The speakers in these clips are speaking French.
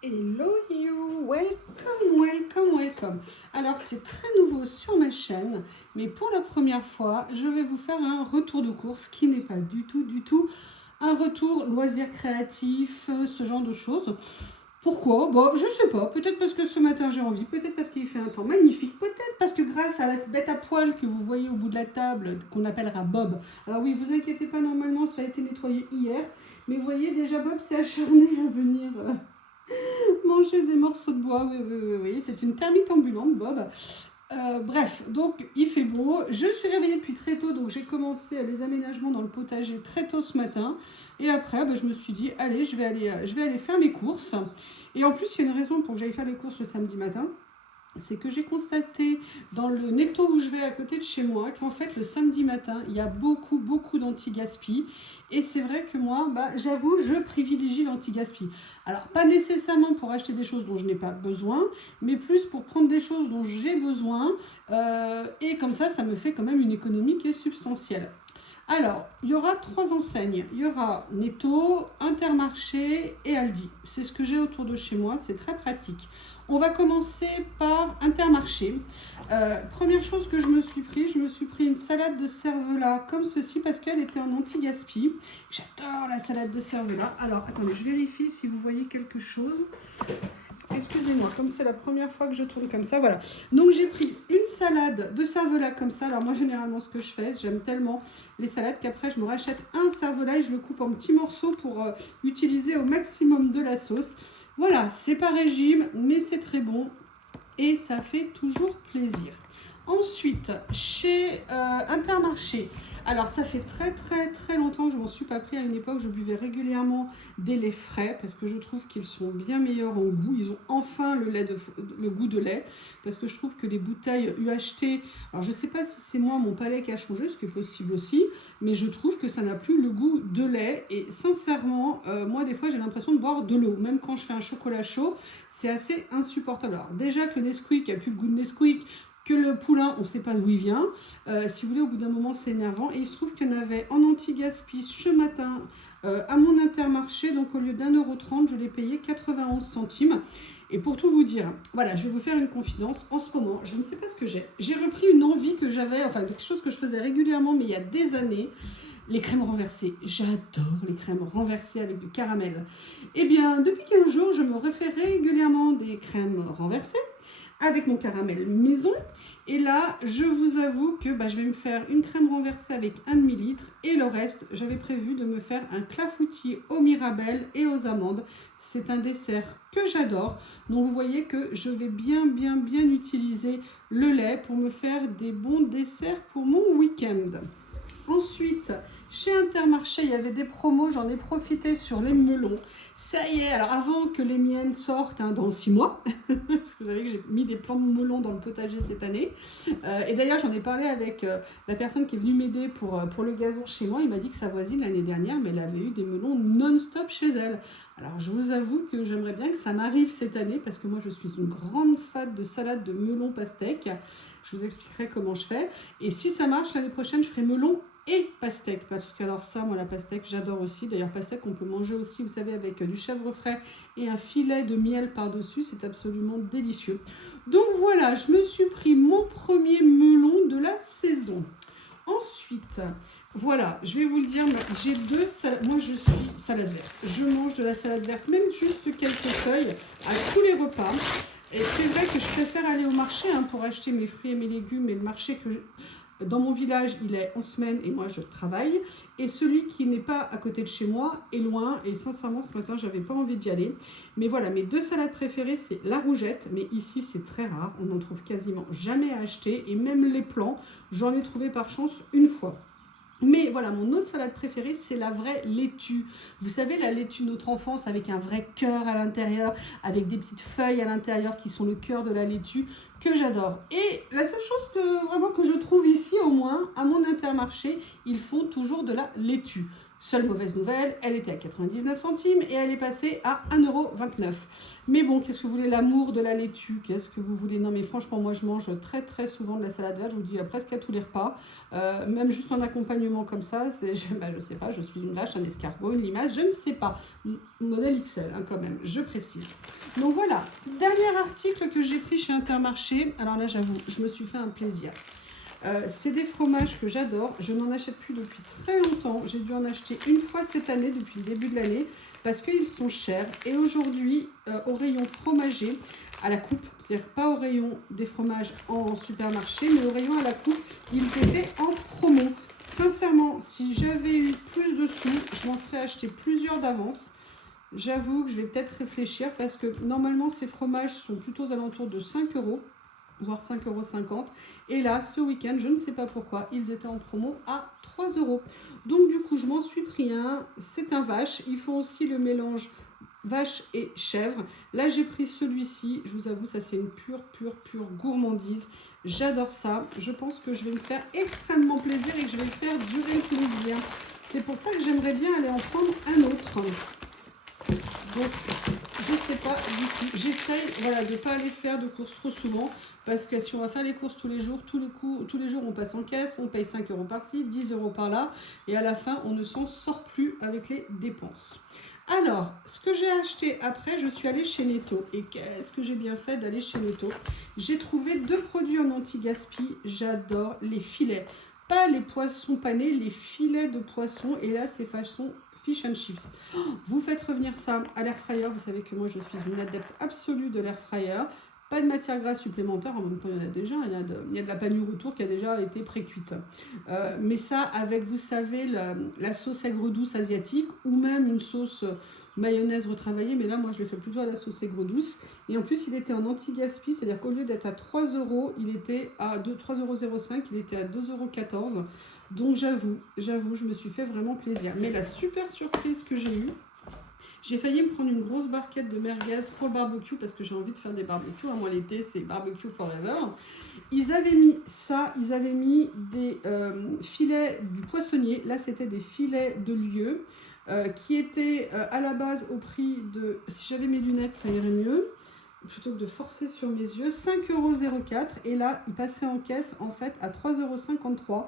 Hello you, welcome. Alors c'est très nouveau sur ma chaîne, mais pour la première fois, je vais vous faire un retour de course qui n'est pas du tout un retour loisir créatif, ce genre de choses. Pourquoi? Bon, je sais pas, peut-être parce que ce matin j'ai envie, peut-être parce qu'il fait un temps magnifique, peut-être parce que grâce à la bête à poil que vous voyez au bout de la table, qu'on appellera Bob. Alors oui, vous inquiétez pas, normalement ça a été nettoyé hier, mais vous voyez déjà Bob s'est acharné à venir... manger des morceaux de bois, oui, c'est une termite ambulante, Bob. Bref, donc il fait beau. Je suis réveillée depuis très tôt, donc j'ai commencé les aménagements dans le potager très tôt ce matin. Et après, je me suis dit, allez, je vais aller faire mes courses. Et en plus, il y a une raison pour que j'aille faire les courses le samedi matin. C'est que j'ai constaté dans le netto où je vais à côté de chez moi qu'en fait le samedi matin il y a beaucoup d'anti-gaspi et c'est vrai que moi j'avoue je privilégie l'anti-gaspi. Alors pas nécessairement pour acheter des choses dont je n'ai pas besoin, mais plus pour prendre des choses dont j'ai besoin et comme ça me fait quand même une économie qui est substantielle. Alors, il y aura 3 enseignes. Il y aura Netto, Intermarché et Aldi. C'est ce que j'ai autour de chez moi, c'est très pratique. On va commencer par Intermarché. Première chose que je me suis pris une salade de cervelas comme ceci parce qu'elle était en anti-gaspi. J'adore la salade de cervelas. Alors, attendez, je vérifie si vous voyez quelque chose. Excusez-moi, comme c'est la première fois que je tourne comme ça, voilà. Donc j'ai pris une salade de cervelas comme ça. Alors moi généralement ce que je fais, j'aime tellement les salades qu'après je me rachète un cervelas et je le coupe en petits morceaux pour utiliser au maximum de la sauce. Voilà, c'est pas régime, mais c'est très bon et ça fait toujours plaisir. Ensuite, chez Intermarché, alors ça fait très longtemps que je m'en suis pas pris. À une époque, je buvais régulièrement des laits frais parce que je trouve qu'ils sont bien meilleurs en goût. Ils ont enfin le goût de lait parce que je trouve que les bouteilles UHT, alors je sais pas si c'est moi mon palais qui a changé, ce qui est possible aussi, mais je trouve que ça n'a plus le goût de lait et sincèrement, moi des fois j'ai l'impression de boire de l'eau. Même quand je fais un chocolat chaud, c'est assez insupportable. Alors déjà que le Nesquik a plus le goût de Nesquik, que le poulain, on ne sait pas d'où il vient. Si vous voulez, au bout d'un moment, c'est énervant. Et il se trouve qu'il y en avait en anti-gaspi ce matin à mon Intermarché. Donc, au lieu d'1,30 €, je l'ai payé 91 centimes. Et pour tout vous dire, voilà, je vais vous faire une confidence. En ce moment, je ne sais pas ce que j'ai. J'ai repris une envie que j'avais, enfin, quelque chose que je faisais régulièrement, mais il y a des années. Les crèmes renversées. J'adore les crèmes renversées avec du caramel. Eh bien, depuis 15 jours, je me refais régulièrement des crèmes renversées avec mon caramel maison. Et là, je vous avoue que je vais me faire une crème renversée avec 1 demi-litre et le reste, j'avais prévu de me faire un clafoutis aux mirabelles et aux amandes. C'est un dessert que j'adore. Donc vous voyez que je vais bien utiliser le lait pour me faire des bons desserts pour mon week-end. Ensuite, chez Intermarché, il y avait des promos, j'en ai profité sur les melons. Ça y est, alors avant que les miennes sortent dans 6 mois, parce que vous savez que j'ai mis des plants de melons dans le potager cette année. Et d'ailleurs, j'en ai parlé avec la personne qui est venue m'aider pour le gazon chez moi. Il m'a dit que sa voisine l'année dernière, mais elle avait eu des melons non-stop chez elle. Alors je vous avoue que j'aimerais bien que ça m'arrive cette année, parce que moi je suis une grande fan de salade de melon pastèque. Je vous expliquerai comment je fais. Et si ça marche, l'année prochaine, je ferai melon et pastèque, parce que alors ça, moi la pastèque, j'adore aussi. D'ailleurs, pastèque, on peut manger aussi, vous savez, avec du chèvre frais et un filet de miel par-dessus, c'est absolument délicieux. Donc voilà, je me suis pris mon premier melon de la saison. Ensuite, voilà, je vais vous le dire, j'ai 2 salades. Moi, je suis salade verte. Je mange de la salade verte, même juste quelques feuilles à tous les repas. Et c'est vrai que je préfère aller au marché pour acheter mes fruits et mes légumes. Et le marché dans mon village, il est en semaine et moi je travaille. Et celui qui n'est pas à côté de chez moi est loin. Et sincèrement, ce matin, j'avais pas envie d'y aller. Mais voilà, mes 2 salades préférées, c'est la rougette. Mais ici, c'est très rare. On n'en trouve quasiment jamais à acheter. Et même les plants, j'en ai trouvé par chance une fois. Mais voilà, mon autre salade préférée, c'est la vraie laitue. Vous savez, la laitue de notre enfance avec un vrai cœur à l'intérieur, avec des petites feuilles à l'intérieur qui sont le cœur de la laitue, que j'adore. Et la seule chose vraiment que je trouve ici, au moins, à mon Intermarché, ils font toujours de la laitue. Seule mauvaise nouvelle, elle était à 99 centimes et elle est passée à 1,29 €. Mais bon, qu'est-ce que vous voulez, l'amour de la laitue, qu'est-ce que vous voulez? Non mais franchement, moi je mange très très souvent de la salade verte, je vous dis presque à tous les repas, même juste en accompagnement comme ça, je sais pas, je suis une vache, un escargot, une limace, je ne sais pas. Modèle XL hein, quand même, je précise. Donc voilà, dernier article que j'ai pris chez Intermarché, alors là j'avoue, je me suis fait un plaisir. C'est des fromages que j'adore, je n'en achète plus depuis très longtemps, j'ai dû en acheter une fois cette année depuis le début de l'année parce qu'ils sont chers et aujourd'hui au rayon fromager à la coupe, c'est-à-dire pas au rayon des fromages en supermarché mais au rayon à la coupe, ils étaient en promo. Sincèrement, si j'avais eu plus de sous, je m'en serais acheté plusieurs d'avance. J'avoue que je vais peut-être réfléchir parce que normalement ces fromages sont plutôt aux alentours de 5 €. Voire 5,50 €. Et là, ce week-end, je ne sais pas pourquoi, ils étaient en promo à 3 €. Donc du coup, je m'en suis pris un. C'est un vache. Ils font aussi le mélange vache et chèvre. Là, j'ai pris celui-ci. Je vous avoue, ça c'est une pure gourmandise. J'adore ça. Je pense que je vais me faire extrêmement plaisir et que je vais me faire durer le plaisir. C'est pour ça que j'aimerais bien aller en prendre un autre. Donc, je sais pas du tout. J'essaye voilà, de ne pas aller faire de courses trop souvent parce que si on va faire les courses tous les jours, tous les jours on passe en caisse, on paye 5 € par-ci, 10 € par-là et à la fin on ne s'en sort plus avec les dépenses. Alors, ce que j'ai acheté après, je suis allée chez Netto. Et qu'est-ce que j'ai bien fait d'aller chez Netto? J'ai trouvé 2 produits en anti-gaspi. J'adore les filets. Pas les poissons panés, les filets de poisson. Et là, c'est façon fish and chips. Vous faites revenir ça à l'air fryer. Vous savez que moi, je suis une adepte absolue de l'air fryer. Pas de matière grasse supplémentaire, en même temps il y en a déjà, il y a de la panure autour qui a déjà été pré-cuite. Mais ça avec, vous savez, la sauce aigre douce asiatique ou même une sauce mayonnaise retravaillée, mais là moi je l'ai fait plutôt à la sauce aigre douce. Et en plus il était en anti-gaspi, c'est-à-dire qu'au lieu d'être à 3 €, il était à 3,05 €, il était à 2,14 €. Donc j'avoue, je me suis fait vraiment plaisir. Mais la super surprise que j'ai eue, j'ai failli me prendre une grosse barquette de merguez pour le barbecue parce que j'ai envie de faire des barbecues. Moi, l'été, c'est barbecue forever. Ils avaient mis ça, ils avaient mis des filets du poissonnier. Là, c'était des filets de lieu qui étaient à la base au prix de... Si j'avais mes lunettes, ça irait mieux. Plutôt que de forcer sur mes yeux, 5,04 €. Et là, ils passaient en caisse, en fait, à 3,53 €.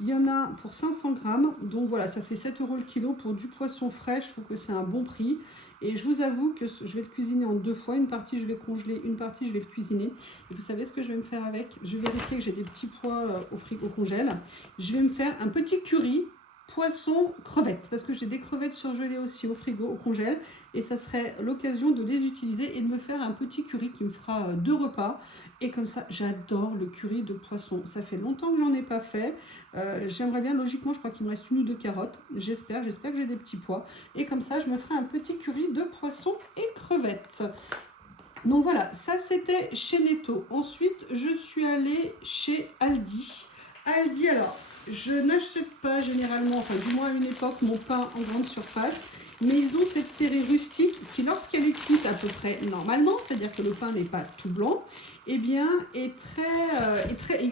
Il y en a pour 500 grammes, donc voilà, ça fait 7 € le kilo pour du poisson frais. Je trouve que c'est un bon prix. Et je vous avoue que je vais le cuisiner en 2 fois. Une partie, je vais congeler, une partie, je vais le cuisiner. Et vous savez ce que je vais me faire avec? Je vais vérifier que j'ai des petits pois au frigo, au congèle. Je vais me faire un petit curry poisson crevettes parce que j'ai des crevettes surgelées aussi au frigo, au congèle, et ça serait l'occasion de les utiliser et de me faire un petit curry qui me fera 2 repas. Et comme ça, j'adore le curry de poisson. Ça fait longtemps que j'en ai pas fait. J'aimerais bien, logiquement, je crois qu'il me reste 1 ou 2 carottes. J'espère que j'ai des petits pois. Et comme ça, je me ferai un petit curry de poisson et crevettes. Donc voilà, ça c'était chez Netto. Ensuite, je suis allée chez Aldi. Aldi, alors, je n'achète pas généralement, enfin du moins à une époque, mon pain en grande surface. Mais ils ont cette série rustique qui, lorsqu'elle est cuite à peu près normalement, c'est-à-dire que le pain n'est pas tout blanc, eh bien, est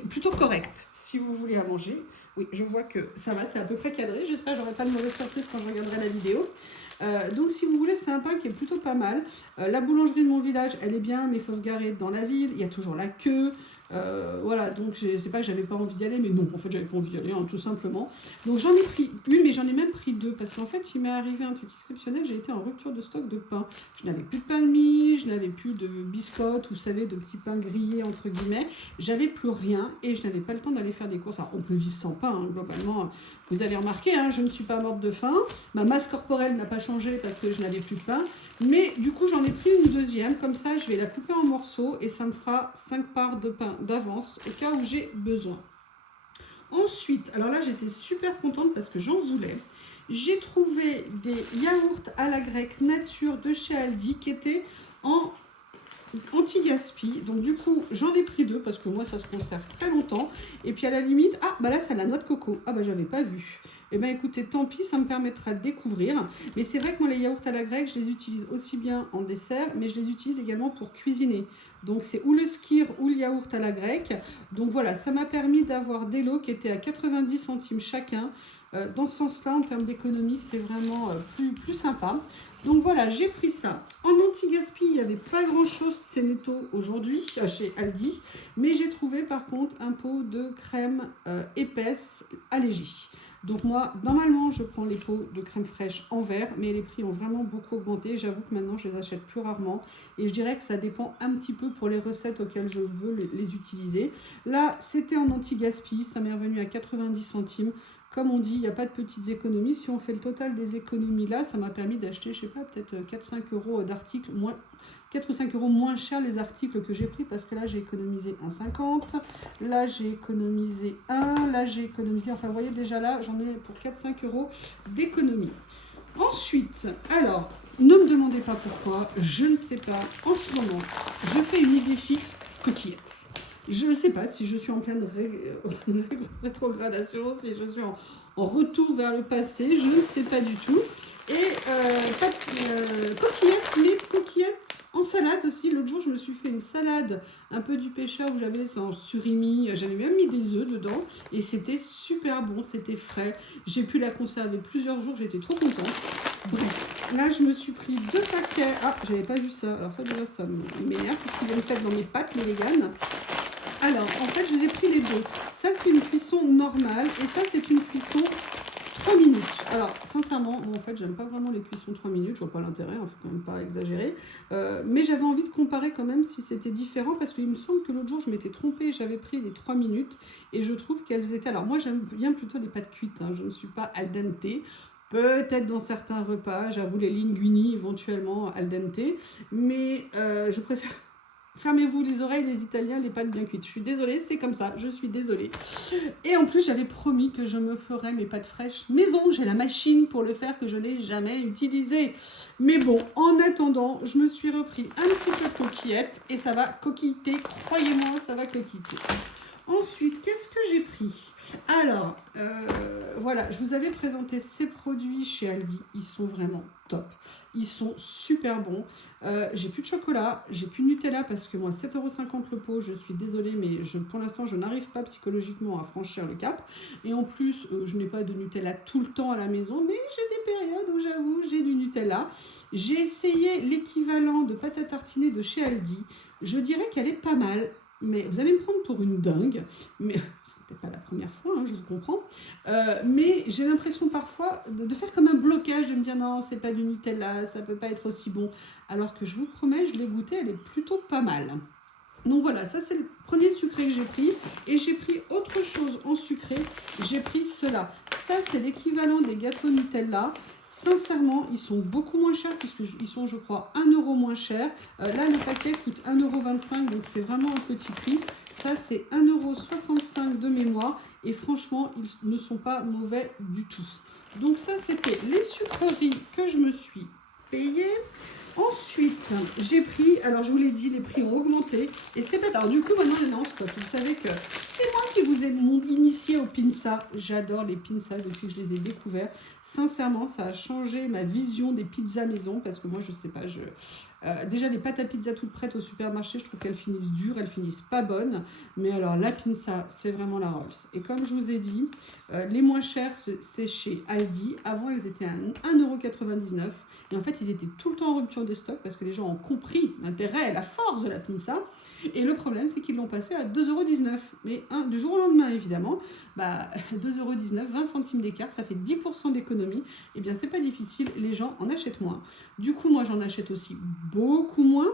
plutôt correcte si vous voulez à manger. Oui, je vois que ça va, c'est à peu près cadré. J'espère que je n'aurai pas de mauvaise surprise quand je regarderai la vidéo. Donc si vous voulez, c'est un pain qui est plutôt pas mal. La boulangerie de mon village, elle est bien, mais il faut se garer dans la ville. Il y a toujours la queue. Voilà, donc c'est pas que j'avais pas envie d'y aller, mais non, en fait j'avais pas envie d'y aller, hein, tout simplement. Donc j'en ai pris une, mais j'en ai même pris 2, parce qu'en fait il m'est arrivé un truc exceptionnel, j'ai été en rupture de stock de pain. Je n'avais plus de pain de mie, je n'avais plus de biscottes, vous savez, de petits pains grillés entre guillemets, j'avais plus rien et je n'avais pas le temps d'aller faire des courses. Alors on peut vivre sans pain, hein, globalement, vous avez remarqué, hein, je ne suis pas morte de faim, ma masse corporelle n'a pas changé parce que je n'avais plus de pain, mais du coup j'en ai pris une deuxième, comme ça je vais la couper en morceaux et ça me fera 5 parts de pain d'avance au cas où j'ai besoin. Ensuite, alors là j'étais super contente parce que j'en voulais. J'ai trouvé des yaourts à la grecque nature de chez Aldi qui étaient en anti-gaspi. Donc du coup j'en ai pris 2 parce que moi ça se conserve très longtemps. Et puis à la limite, ah bah là c'est la noix de coco. Ah bah j'avais pas vu. Eh bien écoutez, tant pis, ça me permettra de découvrir. Mais c'est vrai que moi les yaourts à la grecque, je les utilise aussi bien en dessert, mais je les utilise également pour cuisiner. Donc c'est ou le skyr ou le yaourt à la grecque. Donc voilà, ça m'a permis d'avoir des lots qui étaient à 90 centimes chacun. Dans ce sens-là, en termes d'économie, c'est vraiment plus sympa. Donc voilà, j'ai pris ça. En anti-gaspi, il n'y avait pas grand-chose chez Netto aujourd'hui, chez Aldi. Mais j'ai trouvé par contre un pot de crème épaisse allégée. Donc moi, normalement, je prends les pots de crème fraîche en verre, mais les prix ont vraiment beaucoup augmenté. J'avoue que maintenant, je les achète plus rarement. Et je dirais que ça dépend un petit peu pour les recettes auxquelles je veux les utiliser. Là, c'était en anti-gaspi, ça m'est revenu à 90 centimes. Comme on dit, il n'y a pas de petites économies. Si on fait le total des économies là, ça m'a permis d'acheter, je sais pas, peut-être 4-5 euros d'articles, 4 ou 5 euros moins cher les articles que j'ai pris parce que là j'ai économisé 1,50, là j'ai économisé 1, là j'ai économisé, enfin vous voyez déjà là j'en ai pour 4-5 euros d'économie. Ensuite, alors, ne me demandez pas pourquoi, je ne sais pas, en ce moment, je fais une idée fixe coquillette. Je ne sais pas si je suis en pleine rétrogradation, si je suis en retour vers le passé, je ne sais pas du tout. Et coquillettes, mais coquillettes en salade aussi. L'autre jour, je me suis fait une salade un peu du pêcha où j'avais en surimi, j'avais même mis des œufs dedans et c'était super bon, c'était frais. J'ai pu la conserver plusieurs jours, j'étais trop contente. Bref, là je me suis pris 2 paquets. Ah, j'avais pas vu ça. Alors ça déjà ça m'énerve parce qu'ils viennent faire dans mes pâtes, les véganes. Alors, en fait, je les ai pris les deux. Ça, c'est une cuisson normale et ça, c'est une cuisson 3 minutes. Alors, sincèrement, moi, en fait, j'aime pas vraiment les cuissons 3 minutes. Je vois pas l'intérêt, il faut quand même pas exagérer. Mais j'avais envie de comparer quand même si c'était différent parce qu'il me semble que l'autre jour, je m'étais trompée. J'avais pris les 3 minutes et je trouve qu'elles étaient... Alors, moi, j'aime bien plutôt les pâtes cuites. Hein. Je ne suis pas al dente. Peut-être dans certains repas, j'avoue, les linguini éventuellement al dente. Mais je préfère... Fermez-vous les oreilles, les Italiens, les pâtes bien cuites. Je suis désolée, c'est comme ça, je suis désolée. Et en plus, j'avais promis que je me ferais mes pâtes fraîches maison. J'ai la machine pour le faire que je n'ai jamais utilisée. Mais bon, en attendant, je me suis repris un petit peu de coquillettes et ça va coquilleter. Croyez-moi, ça va coquilleter. Ensuite, qu'est-ce que j'ai pris? Alors, voilà, je vous avais présenté ces produits chez Aldi. Ils sont vraiment top. Ils sont super bons. J'ai plus de chocolat, j'ai plus de Nutella parce que moi, 7,50 € le pot, je suis désolée, mais pour l'instant, je n'arrive pas psychologiquement à franchir le cap. Et en plus, je n'ai pas de Nutella tout le temps à la maison, mais j'ai des périodes où j'avoue, j'ai du Nutella. J'ai essayé l'équivalent de pâte à tartiner de chez Aldi. Je dirais qu'elle est pas mal. Mais vous allez me prendre pour une dingue, mais c'est pas la première fois, hein, je vous comprends. Mais j'ai l'impression parfois de faire comme un blocage, de me dire non, c'est pas du Nutella, ça peut pas être aussi bon. Alors que je vous promets, je l'ai goûté, elle est plutôt pas mal. Donc voilà, ça c'est le premier sucré que j'ai pris. Et j'ai pris autre chose en sucré, j'ai pris cela. Ça c'est l'équivalent des gâteaux Nutella. Sincèrement, ils sont beaucoup moins chers puisqu'ils sont, je crois, 1 € moins chers. Là, le paquet coûte 1,25 €, donc c'est vraiment un petit prix. Ça, c'est 1,65 € de mémoire. Et franchement, ils ne sont pas mauvais du tout. Donc ça, c'était les sucreries que je me suis payées. Ensuite, j'ai pris, alors je vous l'ai dit, les prix ont augmenté. Et c'est bête. Alors du coup, maintenant, il y en a en stock. Vous savez que c'est moi qui vous ai initié aux pizzas. J'adore les pizzas depuis que je les ai découverts. Sincèrement, ça a changé ma vision des pizzas maison. Parce que moi, je sais pas, déjà, les pâtes à pizza toutes prêtes au supermarché, je trouve qu'elles finissent dures, elles finissent pas bonnes. Mais alors, la pizza, c'est vraiment la Rolls. Et comme je vous ai dit, les moins chers, c'est chez Aldi. Avant, elles étaient à 1,99 €. Et en fait, ils étaient tout le temps en rupture de stock parce que les gens ont compris l'intérêt et la force de la pizza. Et le problème, c'est qu'ils l'ont passé à 2,19 €. Mais du jour au lendemain, évidemment, 2,19 €, 20 centimes d'écart, ça fait 10% d'économie. Eh bien, c'est pas difficile, les gens en achètent moins. Du coup, moi, j'en achète aussi beaucoup moins.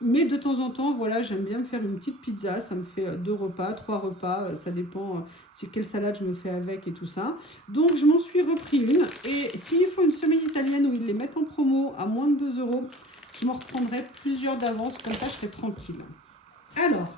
Mais de temps en temps, voilà, j'aime bien me faire une petite pizza. Ça me fait 2 repas, 3 repas. Ça dépend quelle salade je me fais avec et tout ça. Donc, je m'en suis repris une. Et s'il faut une semaine italienne où ils les mettent en promo à moins de 2 €, je m'en reprendrai plusieurs d'avance. Comme ça, je serai tranquille. Alors,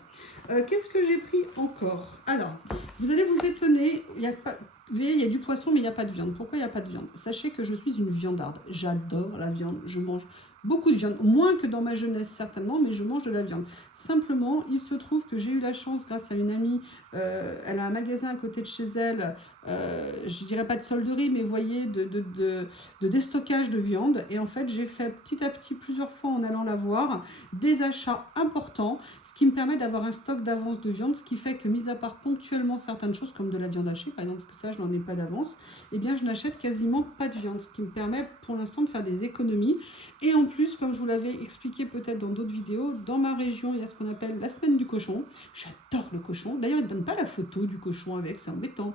qu'est-ce que j'ai pris encore? Alors, vous allez vous étonner. Vous voyez, il y a du poisson, mais il n'y a pas de viande. Pourquoi il n'y a pas de viande? Sachez que je suis une viandarde. J'adore la viande. Je mange beaucoup de viande. Moins que dans ma jeunesse, certainement, mais je mange de la viande. Simplement, il se trouve que j'ai eu la chance, grâce à une amie, elle a un magasin à côté de chez elle, je dirais pas de solderie, mais vous voyez, de déstockage de viande. Et en fait, j'ai fait petit à petit, plusieurs fois en allant la voir, des achats importants, ce qui me permet d'avoir un stock d'avance de viande, ce qui fait que, mis à part ponctuellement certaines choses, comme de la viande hachée, par exemple, parce que ça, je n'en ai pas d'avance, eh bien, je n'achète quasiment pas de viande, ce qui me permet pour l'instant de faire des économies. Et en plus, comme je vous l'avais expliqué peut-être dans d'autres vidéos, dans ma région, il y a ce qu'on appelle la semaine du cochon. J'adore le cochon. D'ailleurs, ils ne donnent pas la photo du cochon avec, c'est embêtant.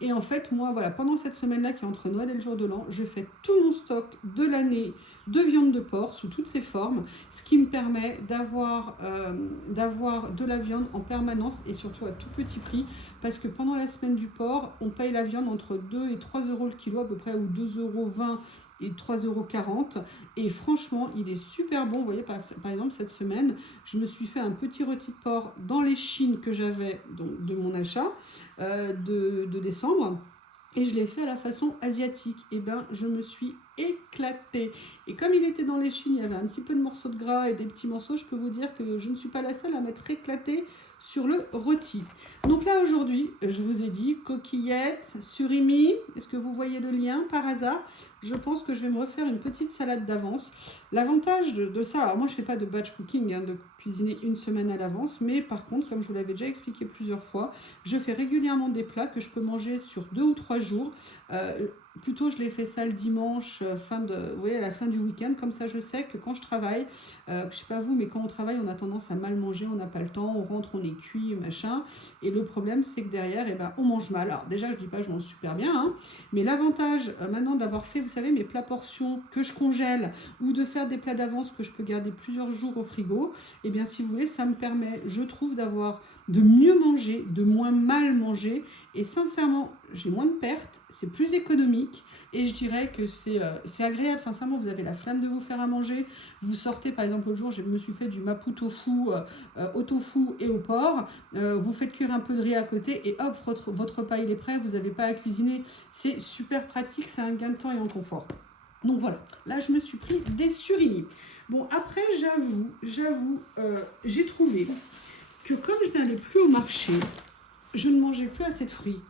Et en fait, moi, voilà, pendant cette semaine-là qui est entre Noël et le jour de l'an, je fais tout mon stock de l'année de viande de porc sous toutes ses formes, ce qui me permet d'avoir de la viande en permanence et surtout à tout petit prix, parce que pendant la semaine du porc, on paye la viande entre 2 et 3 euros le kilo à peu près, ou 2,20 € et 3,40 €. Et franchement, il est super bon. Vous voyez, par exemple, cette semaine, je me suis fait un petit rôti de porc dans les chines que j'avais de mon achat de décembre. Et je l'ai fait à la façon asiatique. Et bien, je me suis éclatée. Et comme il était dans les chines, il y avait un petit peu de morceaux de gras et des petits morceaux, je peux vous dire que je ne suis pas la seule à m'être éclatée sur le rôti. Donc là, aujourd'hui, je vous ai dit coquillettes, surimi. Est-ce que vous voyez le lien par hasard? Je pense que je vais me refaire une petite salade d'avance. L'avantage de ça, alors moi je ne fais pas de batch cooking, de cuisiner une semaine à l'avance, mais par contre, comme je vous l'avais déjà expliqué plusieurs fois, je fais régulièrement des plats que je peux manger sur 2 ou 3 jours. Plutôt, je les fais ça le dimanche, à la fin du week-end. Comme ça, je sais que quand je travaille, je ne sais pas vous, mais quand on travaille, on a tendance à mal manger, on n'a pas le temps, on rentre, on est cuit, machin. Et le problème, c'est que derrière, on mange mal. Alors déjà, je ne dis pas que je mange super bien, mais l'avantage maintenant d'avoir fait, vous savez, mes plats portions que je congèle ou de faire des plats d'avance que je peux garder plusieurs jours au frigo, et bien si vous voulez, ça me permet, je trouve, de mieux manger, de moins mal manger. Et sincèrement, j'ai moins de pertes, c'est plus économique et je dirais que c'est agréable. Sincèrement, vous avez la flemme de vous faire à manger. Vous sortez, par exemple, l'autre jour, je me suis fait du mapo tofu au tofu et au porc. Vous faites cuire un peu de riz à côté et hop, votre repas il est prêt. Vous n'avez pas à cuisiner. C'est super pratique, c'est un gain de temps et en confort. Donc voilà, là je me suis pris des surimi. Bon, après, j'avoue, j'ai trouvé que comme je n'allais plus au marché, je ne mangeais plus assez de fruits.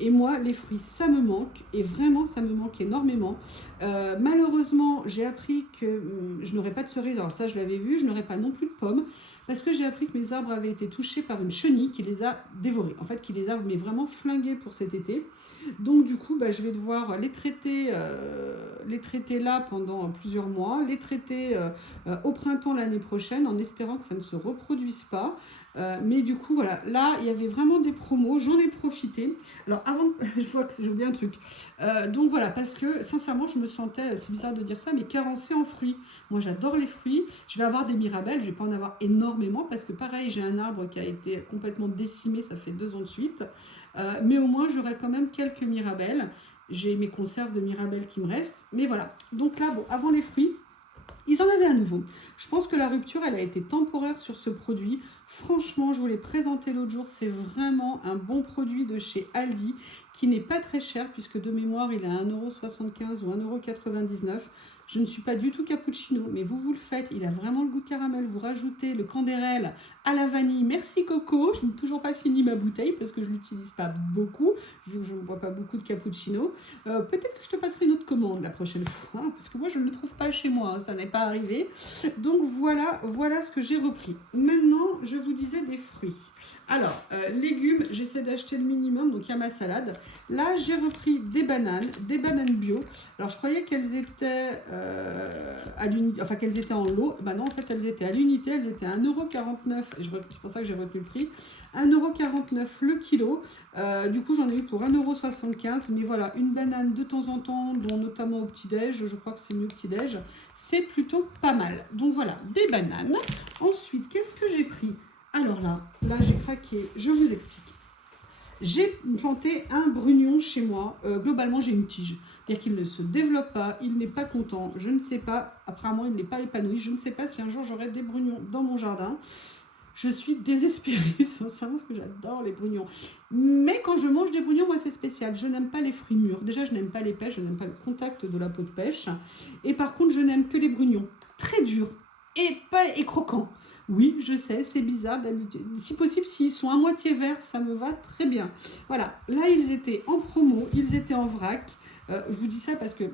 Et moi, les fruits, ça me manque. Et vraiment, ça me manque énormément. Malheureusement, j'ai appris que je n'aurais pas de cerises. Alors ça, je l'avais vu. Je n'aurais pas non plus de pommes. Parce que j'ai appris que mes arbres avaient été touchés par une chenille qui les a dévorés. En fait, qui les a vraiment flingués pour cet été. Donc du coup, je vais devoir les traiter là pendant plusieurs mois. Les traiter au printemps l'année prochaine en espérant que ça ne se reproduise pas. Mais du coup, voilà, là, il y avait vraiment des promos, j'en ai profité. Alors, avant, je vois que j'ai oublié un truc. Donc, voilà, parce que, sincèrement, je me sentais, c'est bizarre de dire ça, mais carencée en fruits. Moi, j'adore les fruits. Je vais avoir des mirabelles, je ne vais pas en avoir énormément, parce que, pareil, j'ai un arbre qui a été complètement décimé, ça fait 2 ans de suite. Mais au moins, j'aurai quand même quelques mirabelles. J'ai mes conserves de mirabelles qui me restent. Mais voilà, donc là, bon, avant les fruits, ils en avaient à nouveau. Je pense que la rupture, elle a été temporaire sur ce produit. Franchement, je vous l'ai présenté l'autre jour. C'est vraiment un bon produit de chez Aldi qui n'est pas très cher puisque de mémoire, il est à 1,75 € ou 1,99 €. Je ne suis pas du tout cappuccino, mais vous le faites. Il a vraiment le goût de caramel. Vous rajoutez le candérel à la vanille. Merci Coco. Je n'ai toujours pas fini ma bouteille parce que je ne l'utilise pas beaucoup. Je ne bois pas beaucoup de cappuccino. Peut-être que je te passerai une autre commande la prochaine fois. Parce que moi, je ne le trouve pas chez moi. Ça n'est pas arrivé. Donc voilà ce que j'ai repris. Maintenant, je vous disais des fruits. Alors, légumes, j'essaie d'acheter le minimum. Donc, il y a ma salade. Là, j'ai repris des bananes bio. Alors, je croyais qu'elles étaient qu'elles étaient en lot. Non, en fait, elles étaient à l'unité. Elles étaient à 1,49 €. C'est pour ça que j'ai retenu le prix. 1,49 € le kilo. Du coup, j'en ai eu pour 1,75 €. Mais voilà, une banane de temps en temps, dont notamment au petit-déj. Je crois que c'est mieux au petit-déj. C'est plutôt pas mal. Donc voilà, des bananes. Ensuite, qu'est-ce que j'ai pris? Alors là, j'ai craqué. Je vous explique. J'ai planté un brugnon chez moi. Globalement, j'ai une tige. C'est-à-dire qu'il ne se développe pas, il n'est pas content. Je ne sais pas. Apparemment, il n'est pas épanoui. Je ne sais pas si un jour j'aurai des brugnons dans mon jardin. Je suis désespérée, sincèrement, parce que j'adore les brugnons. Mais quand je mange des brugnons, moi, c'est spécial. Je n'aime pas les fruits mûrs. Déjà, je n'aime pas les pêches, je n'aime pas le contact de la peau de pêche. Et par contre, je n'aime que les brugnons très durs et croquants. Oui, je sais, c'est bizarre d'habitude. Si possible, s'ils sont à moitié verts, ça me va très bien. Voilà, là, ils étaient en promo, ils étaient en vrac. Je vous dis ça parce que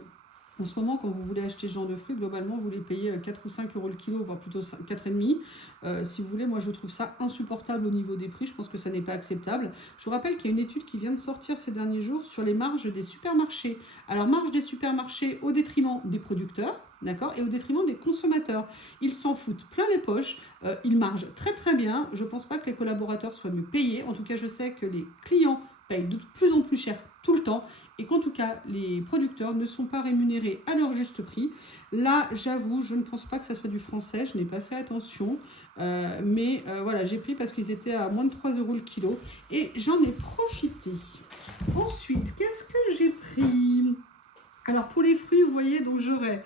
en ce moment, quand vous voulez acheter ce genre de fruits, globalement, vous les payez 4 ou 5 euros le kilo, voire plutôt 4,5. Si vous voulez, moi, je trouve ça insupportable au niveau des prix. Je pense que ça n'est pas acceptable. Je vous rappelle qu'il y a une étude qui vient de sortir ces derniers jours sur les marges des supermarchés. Alors, marge des supermarchés au détriment des producteurs, d'accord, et au détriment des consommateurs. Ils s'en foutent plein les poches. Ils margent très, très bien. Je ne pense pas que les collaborateurs soient mieux payés. En tout cas, je sais que les clients payent de plus en plus cher tout le temps et qu'en tout cas les producteurs ne sont pas rémunérés à leur juste prix. Là, j'avoue, je ne pense pas que ça soit du français, je n'ai pas fait attention, mais voilà, j'ai pris parce qu'ils étaient à moins de 3 euros le kilo et j'en ai profité. Ensuite, qu'est-ce que j'ai pris? Alors pour les fruits, vous voyez, donc j'aurai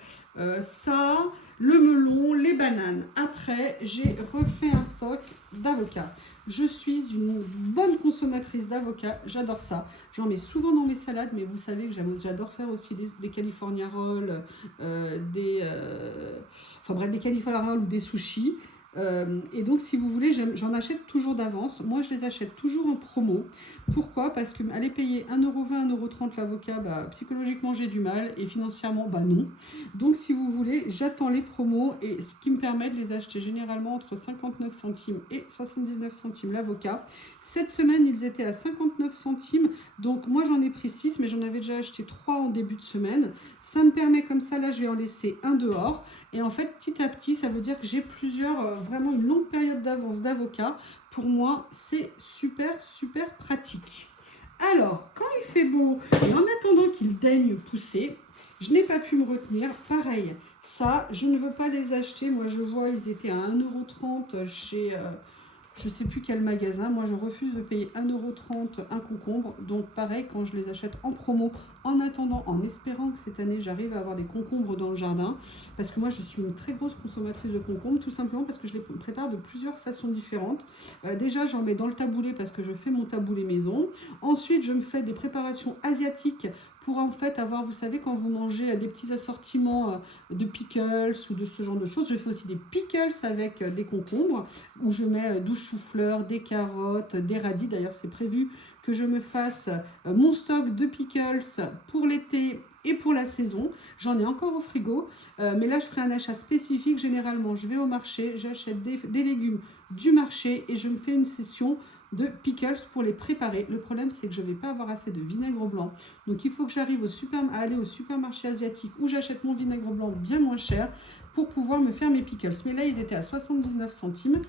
ça, le melon, les bananes. Après, j'ai refait un stock d'avocats. Je suis une bonne consommatrice d'avocats, j'adore ça. J'en mets souvent dans mes salades, mais vous savez que j'adore faire aussi des California Rolls, enfin bref, des California Rolls ou des sushis. Et donc, si vous voulez, j'en achète toujours d'avance. Moi, je les achète toujours en promo. Pourquoi? Parce que aller payer 1,20 €, 1,30 € l'avocat, bah, psychologiquement, j'ai du mal. Et financièrement, bah non. Donc, si vous voulez, j'attends les promos. Et ce qui me permet de les acheter généralement entre 59 centimes et 79 centimes l'avocat. Cette semaine, ils étaient à 59 centimes. Donc, moi, j'en ai pris 6, mais j'en avais déjà acheté 3 en début de semaine. Ça me permet comme ça, là, je vais en laisser un dehors. Et en fait, petit à petit, ça veut dire que j'ai vraiment une longue période d'avance d'avocat. Pour moi, c'est super, super pratique. Alors, quand il fait beau, et en attendant qu'il daigne pousser, je n'ai pas pu me retenir. Pareil, ça, je ne veux pas les acheter. Moi, je vois, ils étaient à 1,30 € chez... je ne sais plus quel magasin. Moi, je refuse de payer 1,30 € un concombre. Donc, pareil, quand je les achète en promo, en attendant, en espérant que cette année, j'arrive à avoir des concombres dans le jardin. Parce que moi, je suis une très grosse consommatrice de concombres, tout simplement parce que je les prépare de plusieurs façons différentes. Déjà, j'en mets dans le taboulé parce que je fais mon taboulé maison. Ensuite, je me fais des préparations asiatiques pour en fait avoir, vous savez, quand vous mangez des petits assortiments de pickles ou de ce genre de choses. Je fais aussi des pickles avec des concombres où je mets 12 choux-fleurs, des carottes, des radis. D'ailleurs, c'est prévu que je me fasse mon stock de pickles pour l'été et pour la saison. J'en ai encore au frigo, mais là, je ferai un achat spécifique. Généralement, je vais au marché, j'achète des légumes du marché et je me fais une session de pickles pour les préparer. Le problème, c'est que je ne vais pas avoir assez de vinaigre blanc. Donc, il faut que j'arrive à aller au supermarché asiatique où j'achète mon vinaigre blanc bien moins cher pour pouvoir me faire mes pickles. Mais là, ils étaient à 79 centimes.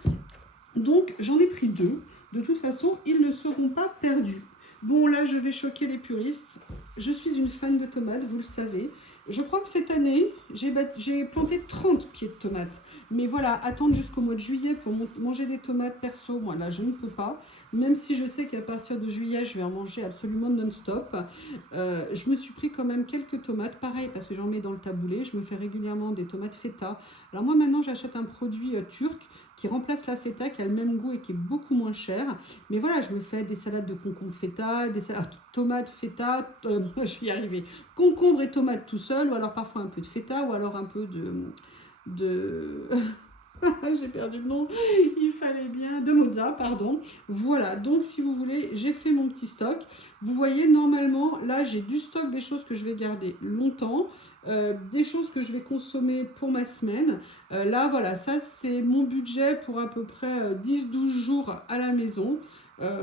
Donc, j'en ai pris 2. De toute façon, ils ne seront pas perdus. Bon, là, je vais choquer les puristes. Je suis une fan de tomates, vous le savez. Je crois que cette année, j'ai planté 30 pieds de tomates. Mais voilà, attendre jusqu'au mois de juillet pour manger des tomates perso, moi là, je ne peux pas. Même si je sais qu'à partir de juillet, je vais en manger absolument non-stop. Je me suis pris quand même quelques tomates. Pareil, parce que j'en mets dans le taboulé. Je me fais régulièrement des tomates feta. Alors moi, maintenant, j'achète un produit turc qui remplace la feta, qui a le même goût et qui est beaucoup moins cher. Mais voilà, je me fais des salades de concombre feta, des salades tomates feta, je vais y arriver, concombre et tomates tout seul, ou alors parfois un peu de feta, ou alors un peu de... j'ai perdu le nom, il fallait bien, de mozza, pardon. Voilà, donc si vous voulez, j'ai fait mon petit stock. Vous voyez, normalement, là, j'ai du stock des choses que je vais garder longtemps, des choses que je vais consommer pour ma semaine. Là, voilà, ça, c'est mon budget pour à peu près 10-12 jours à la maison.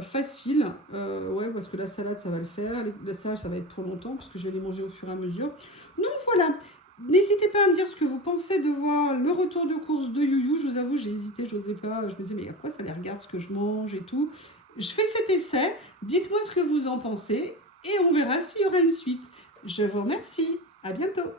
Facile, ouais, parce que la salade, ça va le faire. La salade, ça va être pour longtemps, parce que je vais les manger au fur et à mesure. Donc, voilà. N'hésitez pas à me dire ce que vous pensez de voir le retour de course de Youyou. Je vous avoue, j'ai hésité, je n'osais pas. Je me disais, mais à quoi ça les regarde ce que je mange et tout. Je fais cet essai. Dites-moi ce que vous en pensez et on verra s'il y aura une suite. Je vous remercie. À bientôt.